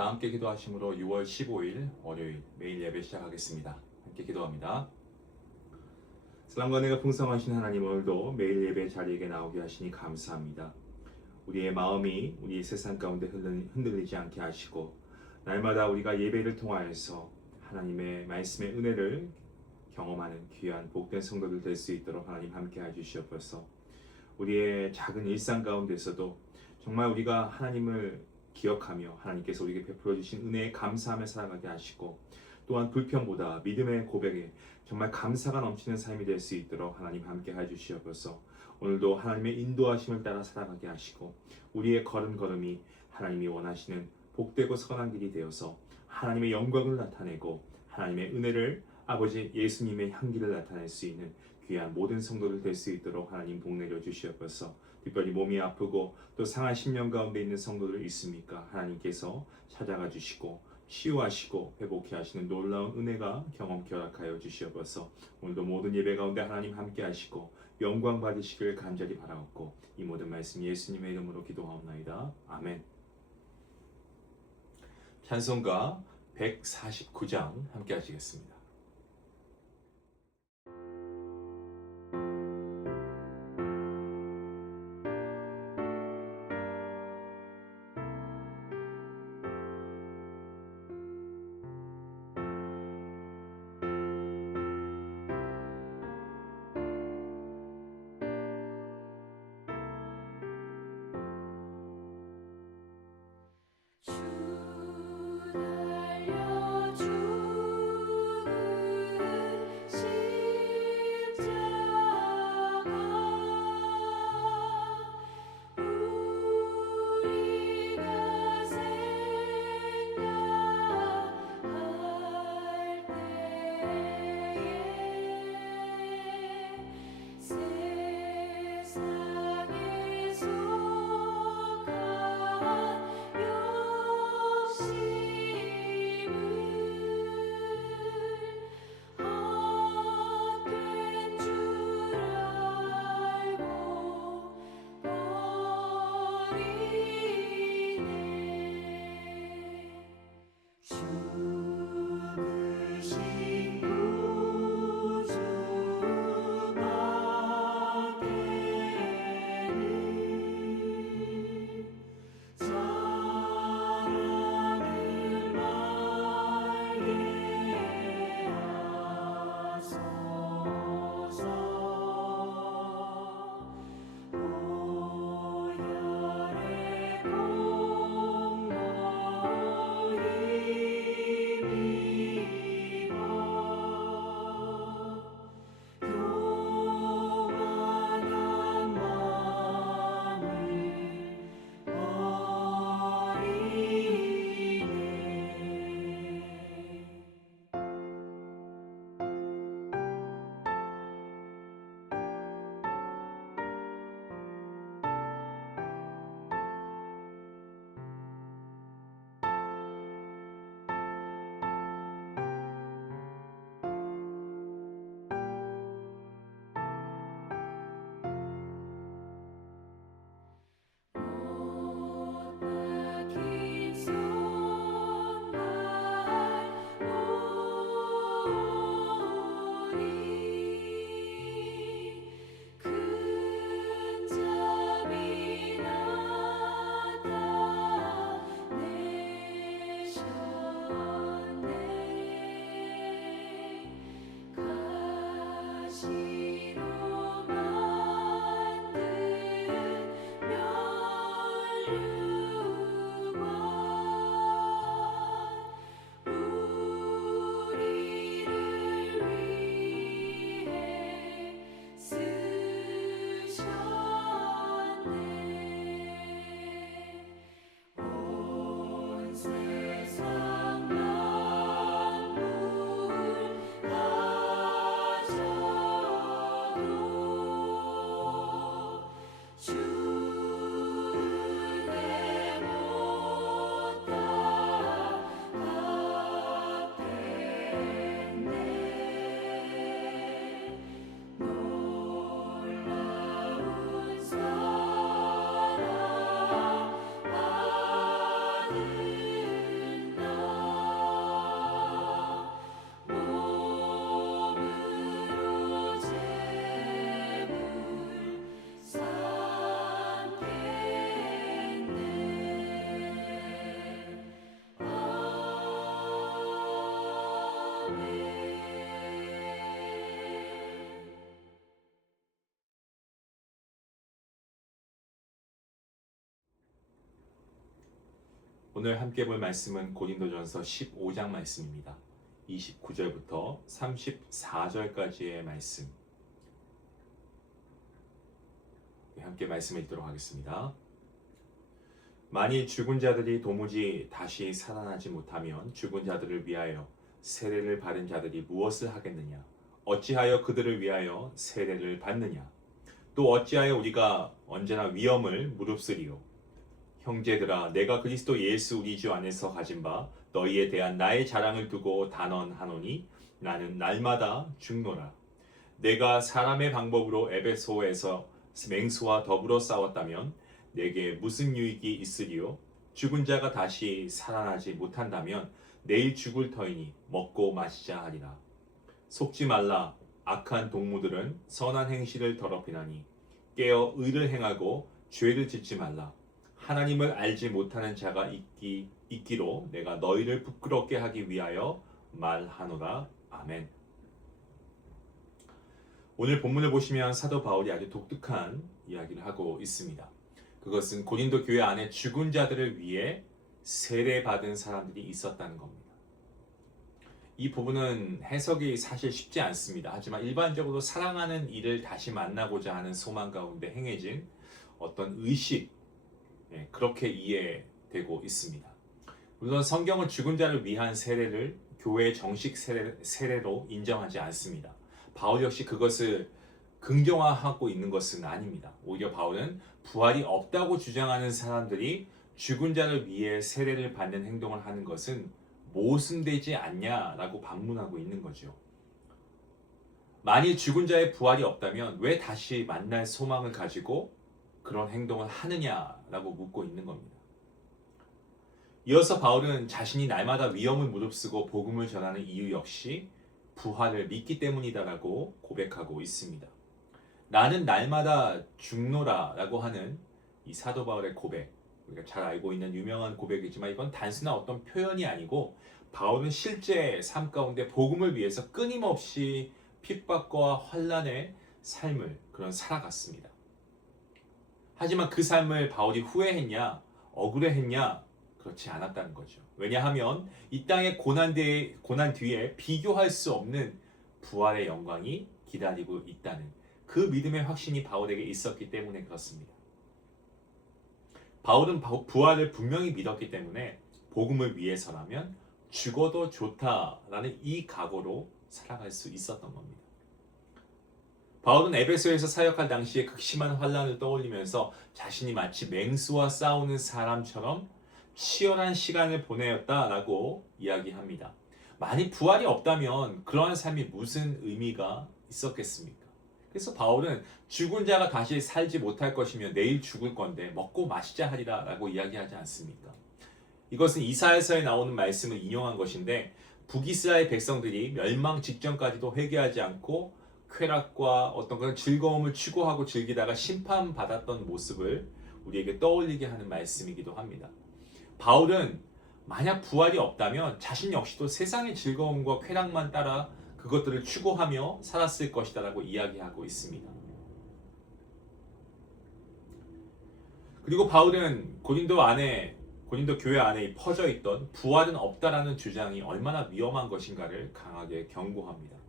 다 함께 기도하심으로 6월 15일 월요일 매일 예배 시작하겠습니다. 함께 기도합니다. 사랑과 은혜가 풍성하신 하나님, 오늘도 매일 예배 자리에 나오게 하시니 감사합니다. 우리의 마음이 우리 세상 가운데 흔들리지 않게 하시고, 날마다 우리가 예배를 통하여서 하나님의 말씀의 은혜를 경험하는 귀한 복된 성도들 될 수 있도록 하나님 함께 해주시옵소서. 우리의 작은 일상 가운데서도 정말 우리가 하나님을 기억하며 하나님께서 우리에게 베풀어 주신 은혜에 감사하며 살아가게 하시고, 또한 불평보다 믿음의 고백에 정말 감사가 넘치는 삶이 될 수 있도록 하나님 함께 해주시옵소서. 오늘도 하나님의 인도하심을 따라 살아가게 하시고, 우리의 걸음걸음이 하나님이 원하시는 복되고 선한 길이 되어서 하나님의 영광을 나타내고 하나님의 은혜를, 아버지 예수님의 향기를 나타낼 수 있는 귀한 모든 성도들 될 수 있도록 하나님 복 내려 주시옵소서. 특별히 몸이 아프고 또 상한 심령 가운데 있는 성도들 있습니까? 하나님께서 찾아가 주시고 치유하시고 회복케 하시는 놀라운 은혜가 경험케 허락하여 주시옵소서. 오늘도 모든 예배 가운데 하나님 함께 하시고 영광 받으시길 간절히 바라옵고, 이 모든 말씀 예수님의 이름으로 기도하옵나이다. 아멘. 찬송가 149장 함께 하시겠습니다. 오늘 함께 볼 말씀은 고린도전서 15장 말씀입니다. 29절부터 34절까지의 말씀. 함께 말씀을 읽도록 하겠습니다. 만일 죽은 자들이 도무지 다시 살아나지 못하면 죽은 자들을 위하여 세례를 받은 자들이 무엇을 하겠느냐? 어찌하여 그들을 위하여 세례를 받느냐? 또 어찌하여 우리가 언제나 위험을 무릅쓰리요? 형제들아, 내가 그리스도 예수 우리 주 안에서 가진 바 너희에 대한 나의 자랑을 두고 단언하노니 나는 날마다 죽노라. 내가 사람의 방법으로 에베소에서 맹수와 더불어 싸웠다면 내게 무슨 유익이 있으리요? 죽은 자가 다시 살아나지 못한다면 내일 죽을 터이니 먹고 마시자 하리라. 속지 말라. 악한 동무들은 선한 행실을 더럽히나니 깨어 의를 행하고 죄를 짓지 말라. 하나님을 알지 못하는 자가 있기로 내가 너희를 부끄럽게 하기 위하여 말하노라. 아멘. 오늘 본문을 보시면 사도 바울이 아주 독특한 이야기를 하고 있습니다. 그것은 고린도 교회 안에 죽은 자들을 위해 세례받은 사람들이 있었다는 겁니다. 이 부분은 해석이 사실 쉽지 않습니다. 하지만 일반적으로 사랑하는 이를 다시 만나고자 하는 소망 가운데 행해진 어떤 의식, 그렇게 이해되고 있습니다. 물론 성경은 죽은 자를 위한 세례를 교회의 정식 세례로 인정하지 않습니다. 바울 역시 그것을 긍정화하고 있는 것은 아닙니다. 오히려 바울은 부활이 없다고 주장하는 사람들이 죽은 자를 위해 세례를 받는 행동을 하는 것은 모순되지 않냐라고 반문하고 있는 거죠. 만일 죽은 자의 부활이 없다면 왜 다시 만날 소망을 가지고 그런 행동을 하느냐라고 묻고 있는 겁니다. 이어서 바울은 자신이 날마다 위험을 무릅쓰고 복음을 전하는 이유 역시 부활을 믿기 때문이다라고 고백하고 있습니다. 나는 날마다 죽노라라고 하는 이 사도 바울의 고백, 우리가 잘 알고 있는 유명한 고백이지만 이건 단순한 어떤 표현이 아니고 바울은 실제 삶 가운데 복음을 위해서 끊임없이 핍박과 환난의 삶을 살아갔습니다. 하지만 그 삶을 바울이 후회했냐, 억울해했냐? 그렇지 않았다는 거죠. 왜냐하면 이 땅의 고난 뒤에 비교할 수 없는 부활의 영광이 기다리고 있다는 그 믿음의 확신이 바울에게 있었기 때문에 그렇습니다. 바울은 부활을 분명히 믿었기 때문에 복음을 위해서라면 죽어도 좋다라는 이 각오로 살아갈 수 있었던 겁니다. 바울은 에베소에서 사역할 당시에 극심한 환난을 떠올리면서 자신이 마치 맹수와 싸우는 사람처럼 치열한 시간을 보내었다라고 이야기합니다. 만일 부활이 없다면 그러한 삶이 무슨 의미가 있었겠습니까? 그래서 바울은 죽은 자가 다시 살지 못할 것이며 내일 죽을 건데 먹고 마시자 하리라 라고 이야기하지 않습니까? 이것은 이사야서에 나오는 말씀을 인용한 것인데 북이스라엘 백성들이 멸망 직전까지도 회개하지 않고 쾌락과 어떤 그런 즐거움을 추구하고 즐기다가 심판받았던 모습을 우리에게 떠올리게 하는 말씀이기도 합니다. 바울은 만약 부활이 없다면 자신 역시도 세상의 즐거움과 쾌락만 따라 그것들을 추구하며 살았을 것이다 라고 이야기하고 있습니다. 그리고 바울은 고린도 교회 안에 퍼져 있던 부활은 없다라는 주장이 얼마나 위험한 것인가를 강하게 경고합니다.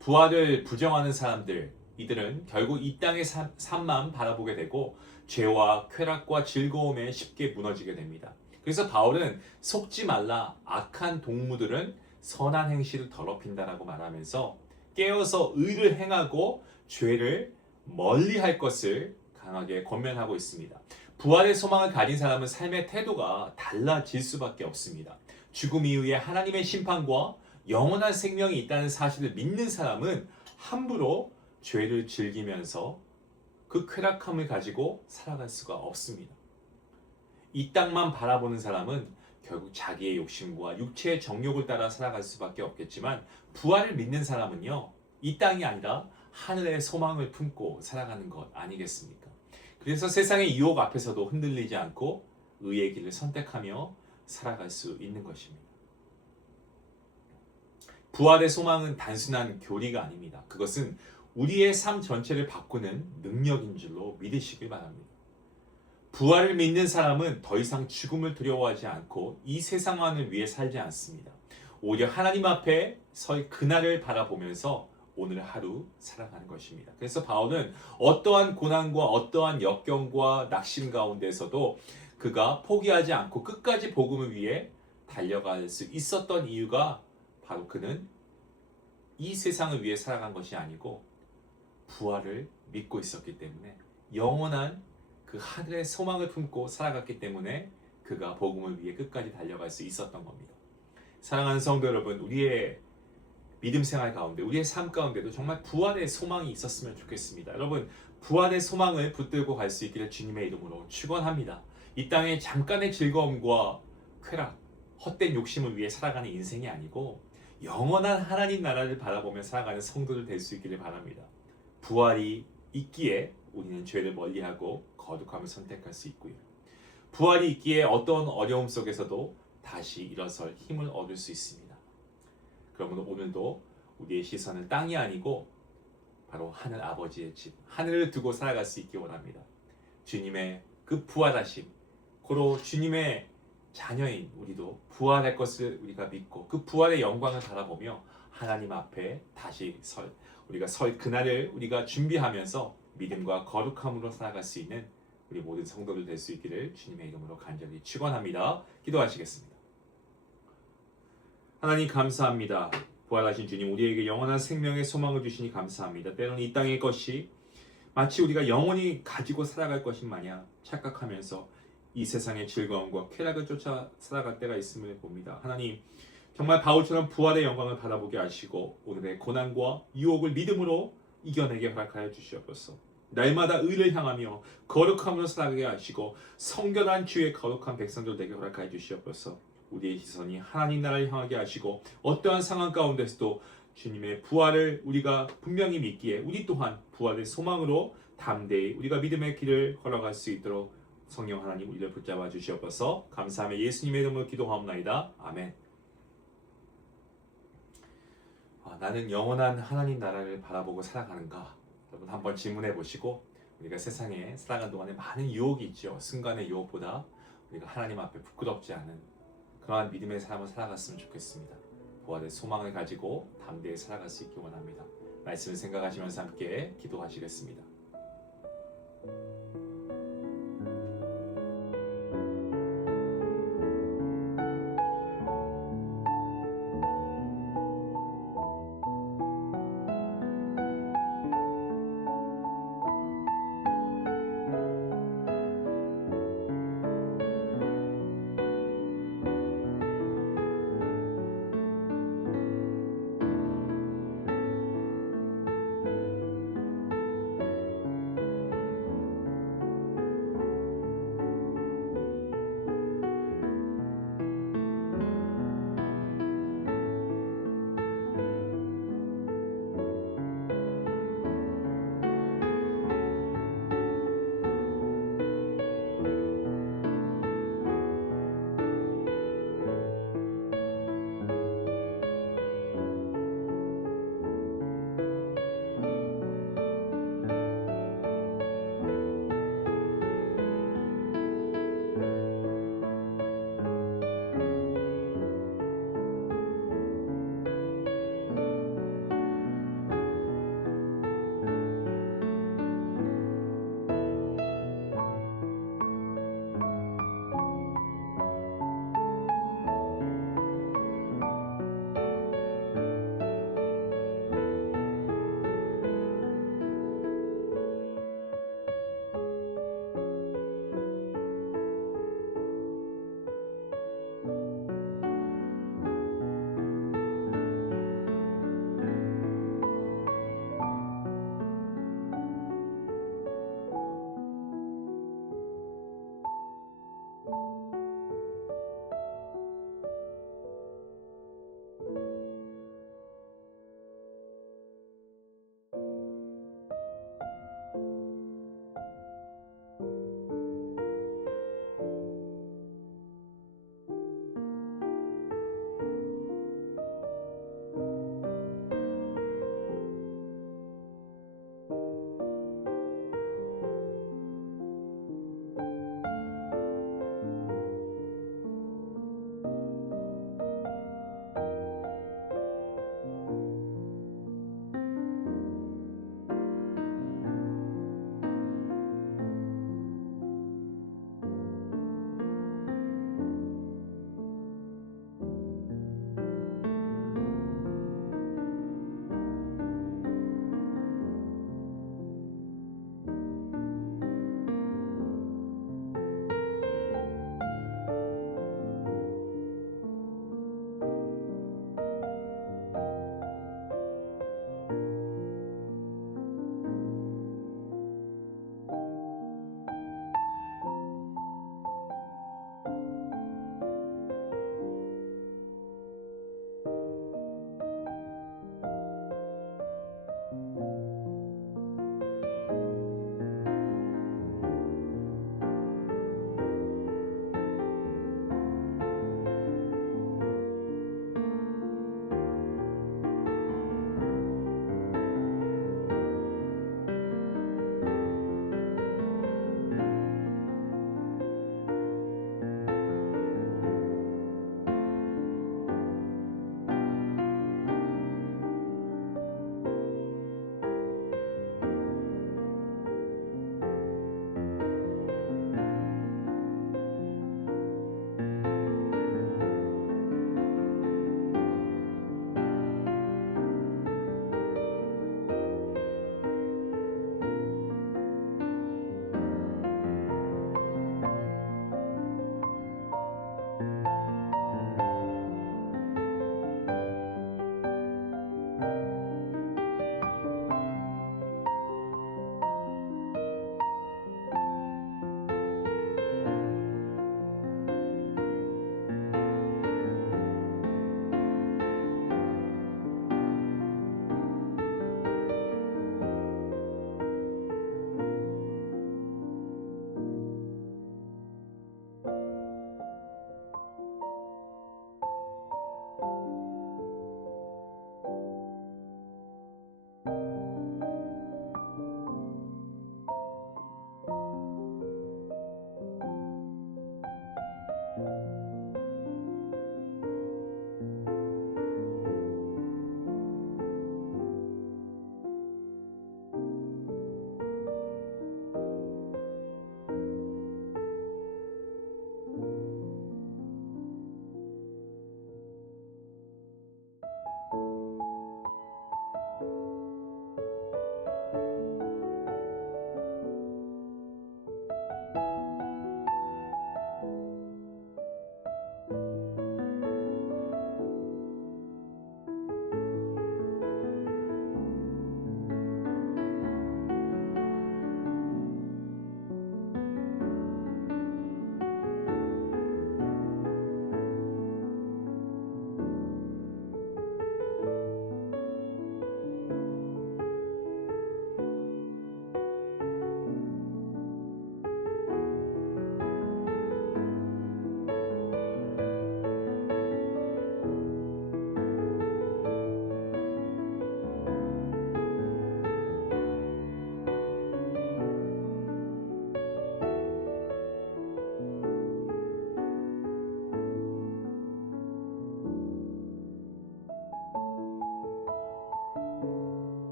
부활을 부정하는 사람들, 이들은 결국 이 땅의 삶만 바라보게 되고 죄와 쾌락과 즐거움에 쉽게 무너지게 됩니다. 그래서 바울은 속지 말라, 악한 동무들은 선한 행실을 더럽힌다라고 말하면서 깨어서 의를 행하고 죄를 멀리할 것을 강하게 권면하고 있습니다. 부활의 소망을 가진 사람은 삶의 태도가 달라질 수밖에 없습니다. 죽음 이후에 하나님의 심판과 영원한 생명이 있다는 사실을 믿는 사람은 함부로 죄를 즐기면서 그 쾌락함을 가지고 살아갈 수가 없습니다. 이 땅만 바라보는 사람은 결국 자기의 욕심과 육체의 정욕을 따라 살아갈 수밖에 없겠지만 부활을 믿는 사람은요, 이 땅이 아니라 하늘의 소망을 품고 살아가는 것 아니겠습니까? 그래서 세상의 유혹 앞에서도 흔들리지 않고 의의 길을 선택하며 살아갈 수 있는 것입니다. 부활의 소망은 단순한 교리가 아닙니다. 그것은 우리의 삶 전체를 바꾸는 능력인 줄로 믿으시길 바랍니다. 부활을 믿는 사람은 더 이상 죽음을 두려워하지 않고 이 세상만을 위해 살지 않습니다. 오히려 하나님 앞에 설 그날을 바라보면서 오늘 하루 살아가는 것입니다. 그래서 바울은 어떠한 고난과 어떠한 역경과 낙심 가운데서도 그가 포기하지 않고 끝까지 복음을 위해 달려갈 수 있었던 이유가 바로 그는 이 세상을 위해 살아간 것이 아니고 부활을 믿고 있었기 때문에 영원한 그 하늘의 소망을 품고 살아갔기 때문에 그가 복음을 위해 끝까지 달려갈 수 있었던 겁니다. 사랑하는 성도 여러분, 우리의 믿음 생활 가운데, 우리의 삶 가운데도 정말 부활의 소망이 있었으면 좋겠습니다. 여러분, 부활의 소망을 붙들고 갈 수 있기를 주님의 이름으로 축원합니다. 이 땅의 잠깐의 즐거움과 쾌락, 헛된 욕심을 위해 살아가는 인생이 아니고 영원한 하나님 나라를 바라보며 살아가는 성도들 될 수 있기를 바랍니다. 부활이 있기에 우리는 죄를 멀리하고 거룩함을 선택할 수 있고요. 부활이 있기에 어떤 어려움 속에서도 다시 일어설 힘을 얻을 수 있습니다. 그러므로 오늘도 우리의 시선은 땅이 아니고 바로 하늘 아버지의 집, 하늘을 두고 살아갈 수 있기 원합니다. 주님의 그 부활하심, 고로 주님의 자녀인 우리도 부활할 것을 우리가 믿고 그 부활의 영광을 바라보며 하나님 앞에 다시 우리가 설 그날을 우리가 준비하면서 믿음과 거룩함으로 살아갈 수 있는 우리 모든 성도들 될 수 있기를 주님의 이름으로 간절히 축원합니다. 기도하시겠습니다. 하나님 감사합니다. 부활하신 주님, 우리에게 영원한 생명의 소망을 주시니 감사합니다. 때로는 이 땅의 것이 마치 우리가 영원히 가지고 살아갈 것인 마냥 착각하면서 이 세상의 즐거움과 쾌락을 쫓아 살아갈 때가 있음을 봅니다. 하나님, 정말 바울처럼 부활의 영광을 바라보게 하시고 오늘의 고난과 유혹을 믿음으로 이겨내게 허락하여 주시옵소서. 날마다 의를 향하며 거룩함으로 살아가게 하시고 성결한 주의 거룩한 백성들 되게 허락하여 주시옵소서. 우리의 시선이 하나님 나라를 향하게 하시고 어떠한 상황 가운데서도 주님의 부활을 우리가 분명히 믿기에 우리 또한 부활의 소망으로 담대히 우리가 믿음의 길을 걸어갈 수 있도록 성령 하나님 우리를 붙잡아 주시옵소서. 감사하며 예수님의 이름으로 기도하옵나이다. 아멘. 나는 영원한 하나님 나라를 바라보고 살아가는가? 여러분 한번 질문해 보시고 우리가 세상에 살아가는 동안에 많은 유혹이 있죠. 순간의 유혹보다 우리가 하나님 앞에 부끄럽지 않은 그러한 믿음의 삶을 살아갔으면 좋겠습니다. 부활의 소망을 가지고 담대히 살아갈 수 있기 원합니다. 말씀을 생각하시면서 함께 기도하시겠습니다.